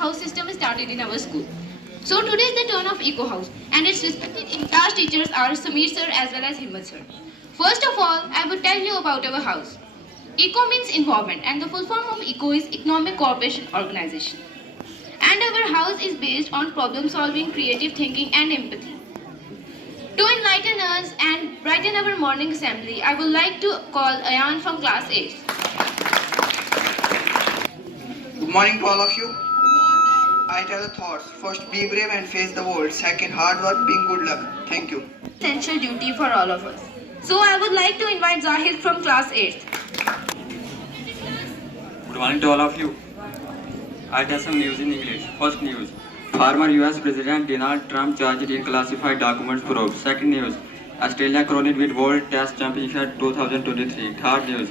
house system started in our school. So today is the turn of Eco House, and its respected in-class teachers are Samir sir as well as Himmat sir. First of all, I would tell you about our house. ECO means environment, and the full form of ECO is Economic Cooperation Organization. And our house is based on problem solving, creative thinking, and empathy. To enlighten us and brighten our morning assembly, I would like to call Ayan from class 8. Good morning to all of you. I tell the thoughts. First, be brave and face the world. Second, hard work, being good luck. Thank you. Essential duty for all of us. So I would like to invite Zahid from class 8. Good morning to all of you. I tell some news in English. First news. Former US President Donald Trump charged in classified documents probe. Second news. Australia crowned with World Test Championship 2023. Third news.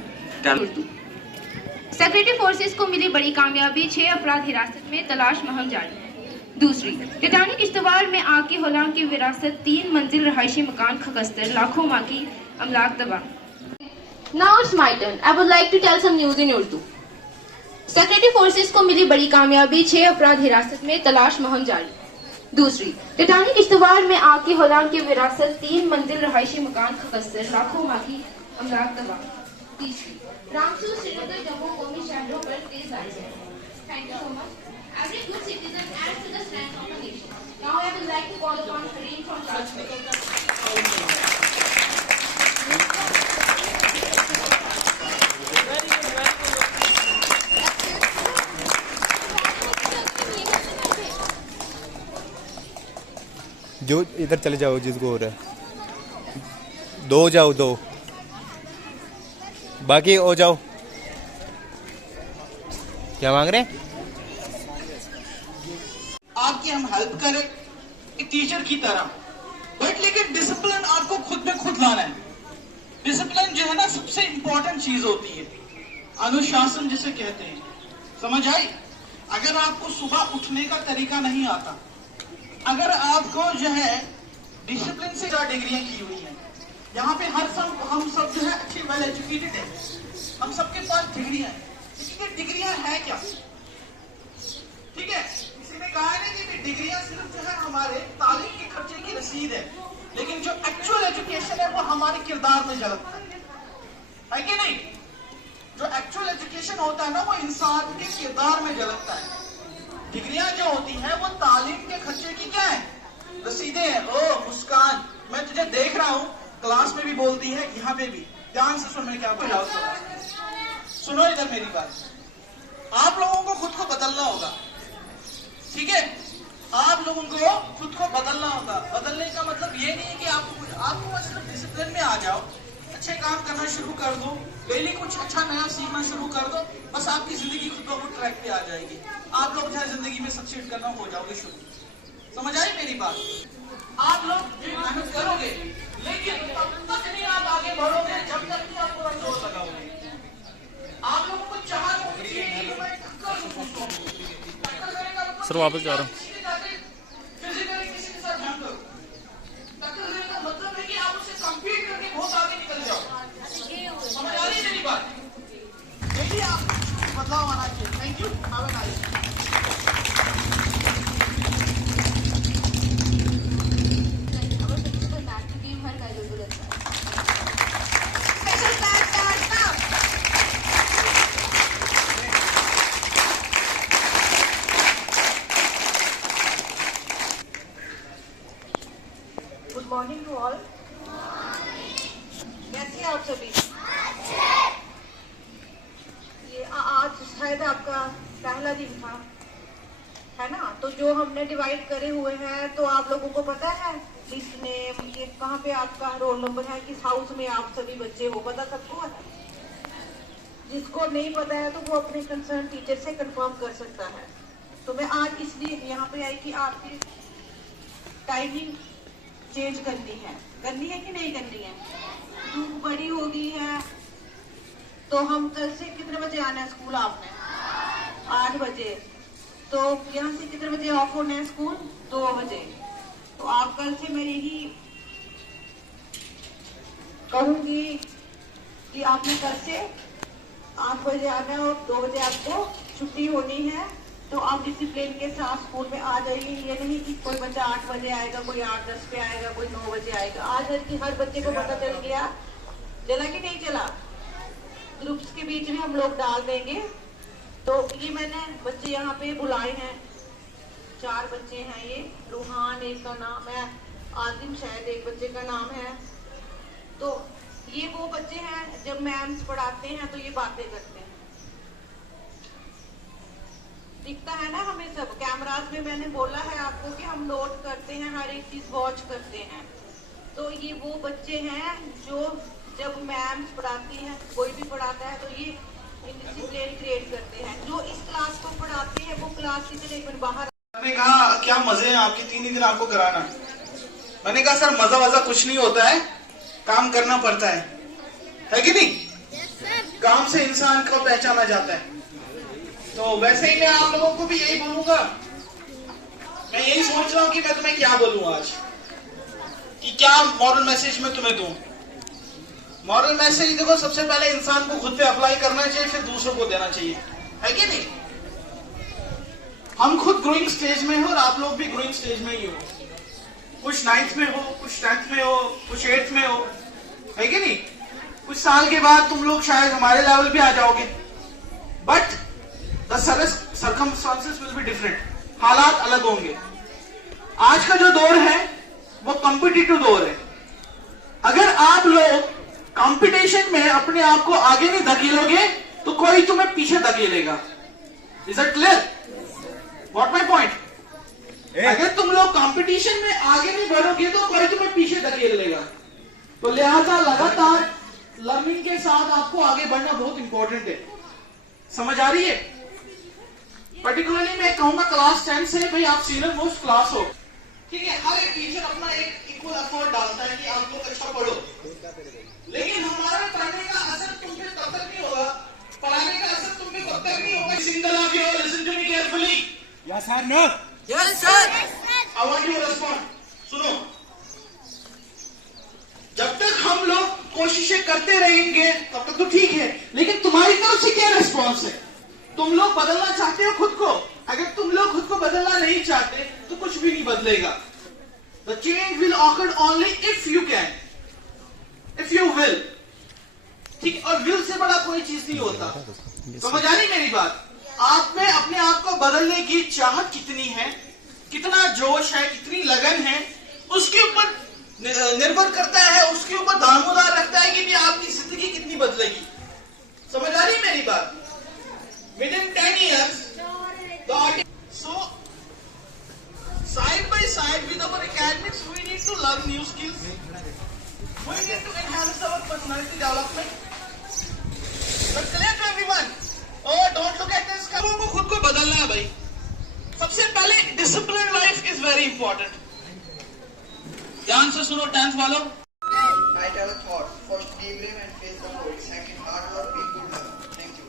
Secretary forces को मिली बड़ी कामयाबी, 6 अपराध हिरासत में, तलाश मुहिम जारी। दूसरी, टाइटैनिक किश्तवाड़ में आग की होलांग की विरासत, 3 मंजिल रहायशी मकान खगस्तर, लाखों माँ की अमलाक तबाह। Now it's my turn. I would like to tell some news in Urdu. Secretary forces को मिली बड़ी कामयाबी, 6 अपराध हिरासत में, तलाश मुहिम जारी। दूसरी, टाइटैनिक किश्तवाड़ में आग की होलांग की विरासत, 3 मंजिल रहायशी मकान खगस्तर, लाखों माँ की अमलाक तबाह। तीसरी, रामसूर श्रीनगर जम्मू कौमी शहरों पर तेज बारिश है। Thank you so much. Every good citizen adds to the strength of a nation. Now I would like to call upon Kareem from class 2. जो इधर चले जाओ जिसको हो रहा है, 2 जाओ 2 बाकी हो जाओ। क्या मांग रहे हैं? आपकी हम हेल्प करें एक टीचर की तरह, बट लेकिन डिसिप्लिन आपको खुद में खुद लाना है। डिसिप्लिन जो है ना सबसे इंपॉर्टेंट चीज होती है, अनुशासन जिसे कहते हैं। समझ आई? अगर आपको सुबह उठने का तरीका नहीं आता, अगर आपको जो है डिसिप्लिन से डिग्रियां की हुई है, यहाँ पे हम सब जो है अच्छे वेल एजुकेटेड है, हम सबके पास डिग्रियां हैं। लेकिन डिग्रियां है क्या? ठीक है, किसी ने कहा है कि डिग्रियां सिर्फ जो है हमारे तालीम के खर्चे की रसीद है, लेकिन जो एक्चुअल एजुकेशन है वो हमारे किरदार में झलकता है कि नहीं? जो एक्चुअल एजुकेशन होता है ना वो इंसान के किरदार में झलकता है। डिग्रियां जो होती है वो तालीम के खर्चे की क्या है? रसीदें हैं। ओ मुस्कान, मैं तुझे देख रहा हूँ, क्लास में भी बोलती है, यहाँ पे भी। ध्यान से सुन, मैं क्या बोल रहा हूँ, सुनो इधर मेरी बात। आप लोगों को खुद को बदलना होगा, ठीक है? आप लोगों को खुद को बदलना होगा। बदलने का मतलब ये नहीं है कि आपको बस डिसिप्लिन में आ जाओ, अच्छे काम करना शुरू कर दो, डेली कुछ अच्छा नया सीखना शुरू कर दो, बस आपकी जिंदगी खुद ब खुद ट्रैक पे आ जाएगी। आप लोग जो है जिंदगी में सक्सीड करना हो जाओगे शुरू। समझ आई मेरी बात? आप लोग मेहनत करोगे, लेकिन तब तक नहीं आप आगे बढ़ोगे जब तक कि आप पूरा जोर लगाओगे। आप लोगों को सर वापस जा रहा हूँ। फिजिकली किसी के साथ ध्यान करो। टक्कर देने का मतलब है कि आप उससे कंपीट करके बहुत आगे निकल जाओ। समझ आ रही है मेरी बात? यही आप बदलाव आना चाहिए। Thank you, have a nice day. Good morning to all. कैसे आप सभी? ये आज शायद आपका पहला दिन था, है ना? तो जो हमने डिवाइड करे हुए हैं, तो आप लोगों को पता है लिस्ट नेम, ये कहाँ पे आपका रोल नंबर है, किस हाउस में आप सभी बच्चे हो, पता सबको है? जिसको नहीं पता है तो वो अपने कंसर्न टीचर से कंफर्म कर सकता है। तो मैं आज इसलिए यहाँ पे आई कि आपकी टाइमिंग चेंज करनी है कि नहीं करनी है? धूप बड़ी हो गई है, तो हम कल से कितने बजे आना है स्कूल? आपने 8 बजे। तो यहाँ से कितने बजे ऑफ होना है स्कूल? 2 बजे। तो आप कल से मैं यही कहूंगी कि आपने कल से 8 बजे आना है और 2 बजे आपको छुट्टी होनी है। तो आप डिसिप्लिन के साथ स्कूल में आ जाइए। ये नहीं कि कोई बच्चा 8 बजे आएगा, कोई 8-10 पे आएगा, कोई 9 बजे आएगा। आज हर बच्चे को पता चल गया, चला कि नहीं चला। ग्रुप्स के बीच में हम लोग डाल देंगे। तो ये मैंने बच्चे यहाँ पे बुलाए हैं, 4 बच्चे हैं। ये रूहान एक का नाम है, आदिम शायद एक बच्चे का नाम है। तो ये वो बच्चे हैं जब मैम्स पढ़ाते हैं तो ये बातें करते हैं, दिखता है ना हमें सब। कैमरास में मैंने बोला है आपको कि हम नोट करते हैं, हर एक चीज वॉच करते हैं। तो ये वो बच्चे हैं जो जब मैम्स पढ़ाती हैं, कोई भी पढ़ाता है, तो ये डिसिप्लिन क्रिएट करते हैं। जो इस क्लास को पढ़ाते हैं वो क्लास की तरह एक मिनट बाहर। मैंने कहा क्या मजे हैं आपके, 3 ही दिन आपको कराना। मैंने कहा सर मजा वजा कुछ नहीं होता है, काम करना पड़ता है कि नहीं? काम से इंसान को पहचाना जाता है। तो वैसे ही मैं आप लोगों को भी यही बोलूंगा। मैं यही सोच रहा हूँ कि मैं तुम्हें क्या बोलूं आज, कि क्या मॉरल मैसेज मैं तुम्हें दूं। मॉरल मैसेज देखो, सबसे पहले इंसान को खुद पे अप्लाई करना चाहिए, फिर दूसरों को देना चाहिए, है कि नहीं? हम खुद ग्रोइंग स्टेज में हो और आप लोग भी ग्रोइंग स्टेज में ही हो। कुछ 9th में हो, कुछ 10th में हो, कुछ 8th में हो, है कि नहीं? कुछ साल के बाद तुम लोग शायद हमारे लेवल पे आ जाओगे, but the circumstances will be different. हालात अलग होंगे। आज का जो दौर है वो कॉम्पिटिटिव दौर है। अगर आप लोग कंपटीशन में अपने आप को आगे नहीं धकेलोगे तो कोई तुम्हें पीछे धकेलेगा। Is it clear? What my point? अगर तुम लोग कंपटीशन में आगे नहीं बढ़ोगे तो कोई तुम्हें पीछे धकेल लेगा। तो लिहाजा लगातार लर्निंग के साथ आपको आगे बढ़ना बहुत इंपॉर्टेंट है। समझ आ रही है? पर्टिकुलरली मैं कहूंगा क्लास 10 से भाई आप सीनियर मोस्ट क्लास हो, ठीक है? हर एक टीचर अपना एक इक्वल एफर्ट डालता है कि आप लोग अच्छा पढ़ो, लेकिन हमारा पढ़ने का असर तुम पे तब तक नहीं होगा, पढ़ाने का असर तुम पे तब तक नहीं होगा। Single of you listen to me carefully. Yes sir, no. Yes sir, I want you to respond. सुनो, जब तक हम लोग कोशिशें करते रहेंगे तब तक तो ठीक है, लेकिन तुम्हारी तरफ से क्या रिस्पॉन्स है? तुम लोग बदलना चाहते हो खुद को? अगर तुम लोग खुद को बदलना नहीं चाहते तो कुछ भी नहीं बदलेगा। The change will occur only if you can, if you will, ठीक? और विल से बड़ा कोई चीज नहीं होता। समझ आ रही मेरी बात? आप में अपने आप को बदलने की चाहत कितनी है, कितना जोश है, कितनी लगन है, उसके ऊपर निर्भर करता है, उसके ऊपर दामोदार रखता है कि भी आपकी जिंदगी कितनी बदलेगी। समझ आ रही मेरी बात? Within 10 years, so side by side with our academics, we need to learn new skills. We need to enhance our personality development. But clear to everyone? Oh, don't look at this. लोगों को खुद को बदलना है भाई। सबसे पहले disciplined life is very important. ध्यान से सुनो 10th वालों। I tell a thought. First, be brave and face the world. Second, hard work, be good luck. Thank you.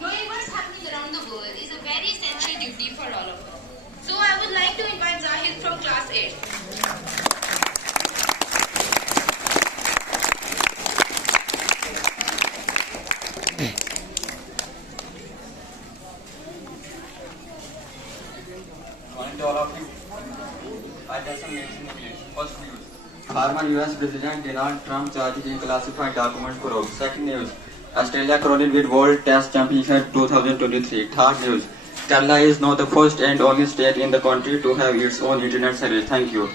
Knowing what's happening around the world is a very essential duty for all of us. So I would like to invite Zahid from class 8. Morning to all of you. I tell some news in English. First news. Former US President Donald Trump charged in classified documents probe. Second news. Australia crowned with World Test Championship 2023. Third news. Kerala is now the first and only state in the country to have its own internet service. Thank you.